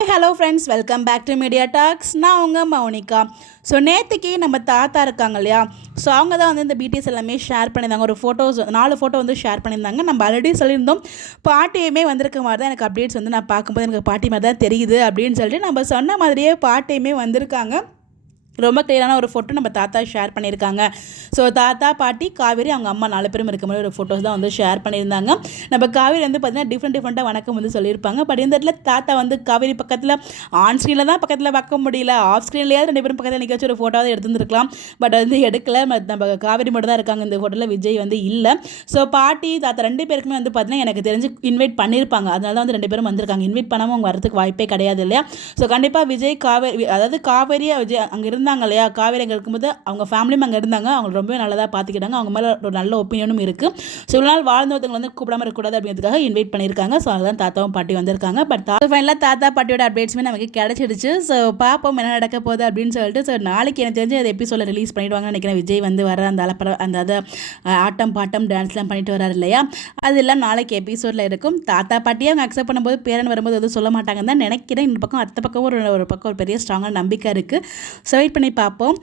Hello friends, welcome back to media talks. நான் உங்கள் Mounika. So நேற்றுக்கு நம்ம தாத்தா இருக்காங்க இல்லையா, ஸோ அவங்க தான் வந்து இந்த பிடிஎஸ் எல்லாமே ஷேர் பண்ணியிருந்தாங்க. ஒரு ஃபோட்டோஸ் 4 ஃபோட்டோ வந்து ஷேர் பண்ணியிருந்தாங்க. நம்ம ஆல்ரெடி சொல்லியிருந்தோம் பாட்டியுமே வந்திருக்க மாதிரி தான் எனக்கு அப்டேட்ஸ் வந்து நான் பார்க்கும்போது எனக்கு பாட்டி மாதிரி தான் தெரியுது அப்படின்னு சொல்லிட்டு நம்ம சொன்ன மாதிரியே பாட்டியுமே வந்திருக்காங்க. ரொம்ப கிளியரான ஒரு ஃபோட்டோ நம்ம தாத்தா ஷேர் பண்ணியிருக்காங்க. ஸோ தாத்தா, பாட்டி, காவேரி, அவங்க அம்மா 4 பேரும் இருக்க மாதிரி ஒரு ஃபோட்டோஸ் தான் வந்து ஷேர் பண்ணியிருந்தாங்க. நம்ம காவேரி வந்து பார்த்திங்கன்னா டிஃப்ரெண்ட்டாக வணக்கம் வந்து சொல்லியிருப்பாங்க. பட் இந்த இடத்துல தாத்தா வந்து காவேரி பக்கத்தில் ஆன் ஸ்க்ரீனில் தான் பக்கத்தில் பார்க்க முடியல, ஆஃப் ஸ்க்ரீன்லேயாவது 2 பேரும் பக்கத்தில் நிற்க வச்சு ஒரு ஃபோட்டோவாவது எடுத்துருக்கலாம். பட் வந்து எடுக்கல. நம்ம காவேரி மட்டும் தான் இருக்காங்க இந்த ஃபோட்டோவில், விஜய் வந்து இல்லை. ஸோ பாட்டி, தாத்தா 2 பேருக்குமே வந்து பார்த்திங்கன்னா எனக்கு தெரிஞ்சு இன்வைட் பண்ணியிருப்பாங்க. அதனால தான் வந்து 2 பேரும் வந்திருக்காங்க. இன்வைட் பண்ணாமல் அவங்க வரதுக்கு வாய்ப்பே கிடையாது இல்லையா. ஸோ கண்டிப்பாக விஜய், காவேரி, அதாவது காவேரி விஜய் அங்கே இருந்தாங்க இல்லையா, காவேரி அங்கே இருக்கும்போது அவங்க ஃபேமிலியும் அங்கே இருந்தாங்க. அவங்க ரொம்பவே நல்லதாக பார்த்துக்கிட்டாங்க. அவங்க மேலே ஒரு நல்ல ஒப்பீனியனும் இருக்குது. ஸோ இவ்வளோ நாள் வாழ்ந்தவங்க வந்து கூப்பிடாமல் இருக்கக்கூடாது அப்படிங்கிறதுக்காக இன்வைட் பண்ணியிருக்காங்க. ஸோ அதுதான் தாத்தாவும் பாட்டி வந்திருக்காங்க. பட் ஃபைனலாக தாத்தா பாட்டியோட அப்டேட்ஸுமே நமக்கு கிடச்சிடுச்சு. ஸோ பார்ப்போம் என்ன நடக்க போகுது அப்படின்னு சொல்லிட்டு. ஸோ நாளைக்கு எனக்கு தெரிஞ்சு அது எபிசோட ரிலீஸ் பண்ணிவிடுவாங்கன்னு நினைக்கிறேன். விஜய் வந்து வர அந்த அந்த ஆட்டம் பாட்டம் டான்ஸ்லாம் பண்ணிட்டு வராரு இல்லையா, அதெல்லாம் நாளைக்கு எபிசோடில் இருக்கும். தாத்தா பாட்டியை அவங்க அக்செப்ட் பண்ணும்போது பேரன் வரும்போது எதுவும் சொல்ல மாட்டாங்கன்னு தான் நினைக்கிறேன். இந்த பக்கம் அடுத்த பக்கம் ஒரு பக்கம் ஒரு பெரிய ஸ்ட்ராங்கான நம்பிக்கை இருக்குது. ஸோ வெயிட் பண்ணி பார்ப்போம்.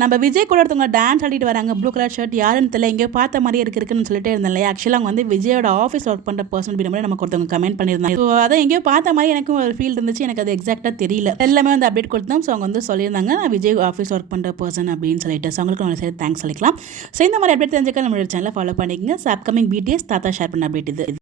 நம்ம விஜய் கூட ஒருத்தவங்க டான்ஸ் ஆடிட்டு வராங்க, ப்ளூ கலர் ஷர்ட், யாருன்னு தெரியல, எங்கேயோ பார்த்த மாதிரி இருக்குன்னு சொல்லிட்டு இருந்தேன் இல்லையா. ஆக்சுவலாக அவங்க வந்து விஜயோட ஆஃபீஸ் ஒர்க் பண்ணுற பர்சன் அப்படின்ற மாதிரி நமக்கு ஒருத்தவங்க கமெண்ட் பண்ணியிருந்தாங்க. ஸோ அதை எங்கேயோ பார்த்த மாதிரி எனக்கும் ஒரு ஃபீல் இருந்துச்சு. எனக்கு அது எக்ஸாக்டாக தெரியல. எல்லாமே வந்து அப்டேட் கொடுத்தோம். ஸோ அவங்க வந்து சொல்லியிருந்தாங்க விஜய் ஆஃபீஸ் ஒர்க் பண்ணுற பர்சன் அப்படின்னு சொல்லிட்டு. ஸோ அவங்களுக்கு நம்ம சரி தேங்க்ஸ் சொல்லிக்கலாம். ஸோ இந்த மாதிரி அப்டேட் தெரிஞ்சுக்க நம்மளோட சேனலை ஃபாலோ பண்ணிக்கங்க. ஸோ அப்கமிங் பிடிஎஸ் தாத்தா ஷேர் பண்ண அப்டேட் இது.